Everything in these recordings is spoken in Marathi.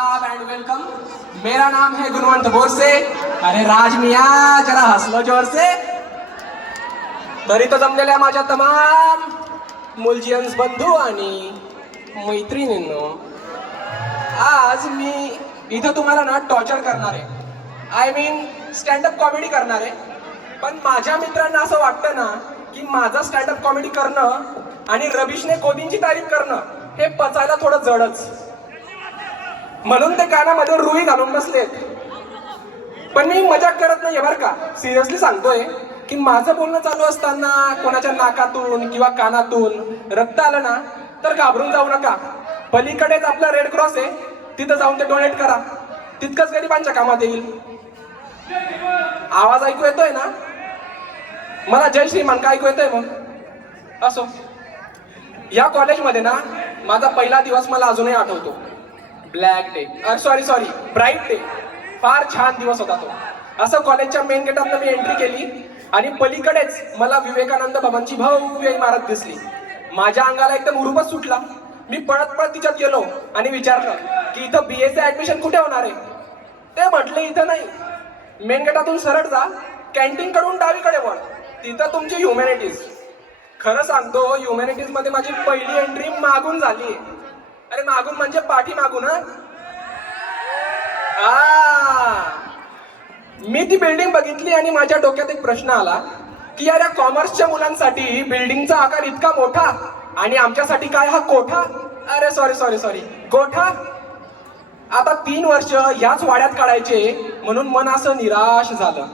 End welcome. मेरा नाम है गुणवंत बोरसे। अरे राज मिया जरा हसलो जोर से। तरी तो जमलेल्या माझ्या तमाम मुलजियन्स बंधू आणि मैत्रिणींनो, आज मी इथं तुम्हाला ना टॉर्चर करणार आहे। आय मीन स्टँडअप कॉमेडी करणार आहे। पण माझ्या मित्रांना असं वाटतं ना की माझं स्टँडअप कॉमेडी करणं आणि रबिशने कोदींची तारीफ करणं हे पचायला थोडं जडच, म्हणून ते कानामध्ये रुई घालून बसलेत। पण मी मजाक करत नाहीये बरं का, सिरियसली सांगतोय की माझं बोलणं चालू असताना कोणाच्या नाकातून किंवा कानातून रक्त आलं ना तर घाबरून जाऊ नका। पलीकडेच आपला रेड क्रॉस आहे, तिथं जाऊन ते डोनेट करा, तितकंच गरिबांच्या कामात येईल। आवाज ऐकू येतोय ना? मला जय श्रीमान का ऐकू येतोय? मग असो, या कॉलेजमध्ये ना माझा पहिला दिवस मला अजूनही आठवतो। Black day, sorry bright day, फार छान दिवस होता तो। असं कॉलेजच्या मेन गेटवरनं मी एंट्री केली आणि पलीकडेच मला विवेकानंद भवनची भव्य इमारत दिसली। माझ्या अंगाला एकदम हुरूपच सुटला। मी पळत पळत तिच्यात गेलो आणि विचारलं की इथं बीएचं ऍडमिशन कुठे होणार आहे? ते म्हटले इथं नाही, मेन गेटातून सरळ जा, कॅन्टीन कडून डावीकडे वळ, तिथं तुमची ह्युमॅनिटीज। खरं सांगतो, ह्युमॅनिटीज मध्ये माझी पहिली एंट्री मागून झाली। अरे मागून म्हणजे पाठी मागून। मी ती बिल्डिंग बघितली आणि माझ्या डोक्यात एक प्रश्न आला की यार, या कॉमर्सच्या मुलांसाठी बिल्डिंगचा आकार इतका मोठा आणि आमच्यासाठी काय हा कोठा? अरे सॉरी गोठा। आता 3 वर्ष ह्याच वाड्यात काढायचे म्हणून मन असं निराश झालं।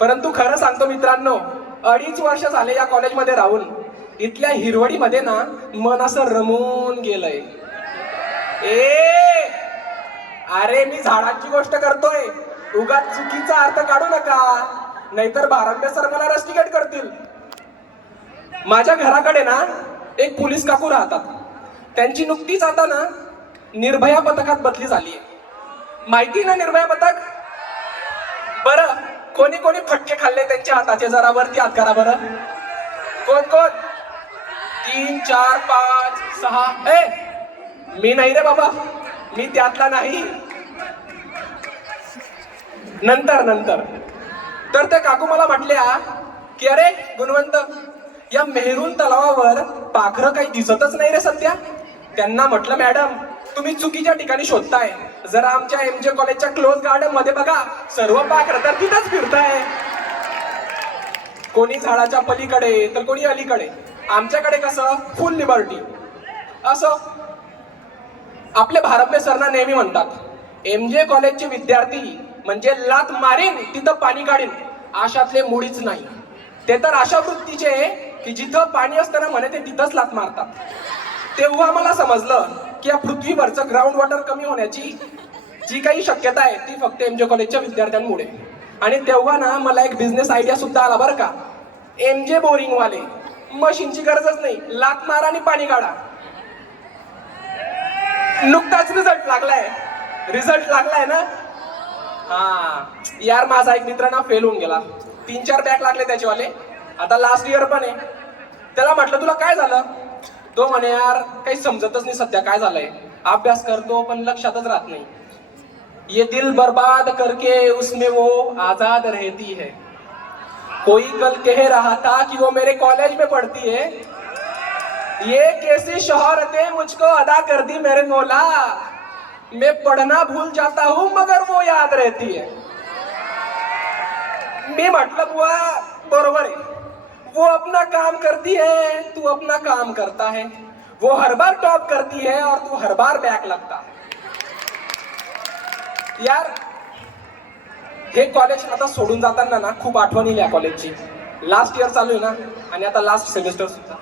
परंतु खरं सांगतो मित्रांनो, 2.5 वर्ष झाले या कॉलेजमध्ये राहून इथल्या हिरवडीमध्ये ना मन असं रमून गेलंय। अरे मी झाडांची गोष्ट करतोय, उगाच चुकीचा अर्थ काढू नका, नाहीतर भारंबे सर मला रस्टिकेट करतील। माझ्या घराकडे ना एक पोलीस काकू राहतात, त्यांची नुकतीच आता ना निर्भया पथकात बदली झाली आहे। माहिती ना निर्भया पथक? बरं, कोणी कोणी फटके खाल्ले त्यांच्या हाताचे? जरा वरती हात करा बरं। कोण कोण? 3 4 5 6। मी नाही रे बाबा, मी त्यातला नाही। नंतर तर त्या काकू मला म्हटल्या की अरे गुणवंत, या मेहरून तलावावर पाखरं काही दिसतच नाही रे सध्या। त्यांना म्हटलं मॅडम, तुम्ही चुकीच्या ठिकाणी शोधताय, जरा आमच्या एमजे कॉलेजच्या क्लोज गार्डन मध्ये बघा, सर्व पाखरं तर तिथंच फिरताय। कोणी झाडाच्या पलीकडे तर कोणी अलीकडे, आमच्याकडे कसं फुल लिबर्टी। असं आपले भारंबे सरना नेहमी म्हणतात, एमजे कॉलेजचे विद्यार्थी म्हणजे लात मारीन तिथं पाणी काढीन अशातले मुळीच नाही। ते तर अशा वृत्तीचे की जिथं पाणी असताना म्हणे ते तिथंच लात मारतात। तेव्हा मला समजलं की या पृथ्वीवरचं ग्राउंड वॉटर कमी होण्याची जी काही शक्यता आहे ती फक्त एमजे कॉलेजच्या विद्यार्थ्यांमुळे। आणि तेव्हा ना मला एक बिझनेस आयडिया सुद्धा आला बरं का। एमजे बोरिंग वाले, मशीनची गरजच नाही, लात मारा आणि पाणी काढा। नुकताच रिझल्ट लागलाय ना। यार, माझा एक मित्र ना फेल होऊन गेला, 3 4 बॅक लागले त्याच्यावाले, आता लास्ट इयर पण आहे। त्याला म्हटलं तुला काय झालं? तो म्हणे यार काही समजतच नाही सध्या काय झालंय, अभ्यास करतो पण लक्षातच राहत नाही। ये दिल बर्बाद करके उसमें वो आजाद रहती है, कोई कल कह रहा था कि वो मेरे कॉलेज में पढ़ती है, ये कैसी शोहरतें मुझको अदा कर दी मेरे मौला, मैं पढ़ना भूल जाता हूं मगर वो याद रहती है। मी म्हटलं बुआ बरोबर आहे, वो अपना काम करती है, तू अपना काम करता है, वो हर बार टॉप करती है और तू हर बार बैक लगता। यार, हे कॉलेज आता सोडून जाताना ना खूप आठवण येईल या कॉलेजची। लास्ट इयर चालू आहे ना आणि आता लास्ट सेमिस्टर सुद्धा।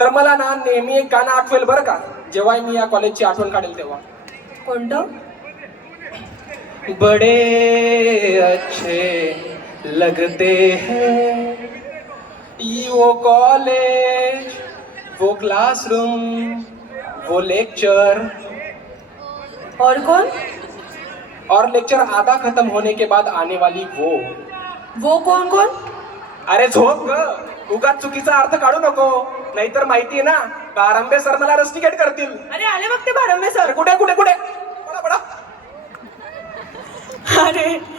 तर मला ना नेहमी एक गाणं आठवेल बरं का, जेव्हा मी या कॉलेजची आठवण काढेल तेव्हा। कोणतं? बड़े अच्छे लगते हैं वो कॉलेज, वो क्लासरूम, वो लेक्चर। और कौन? और लेक्चर आधा खत्म होने के बाद आने वाली वो कौन? अरे झोप ग, उगाच चुकीचा अर्थ काढू नको, नाहीतर माहितीये ना भारंबे सर मला रस्टिकेट करतील। अरे आले बघ ते भारंबे सर। कुठे बडा आहे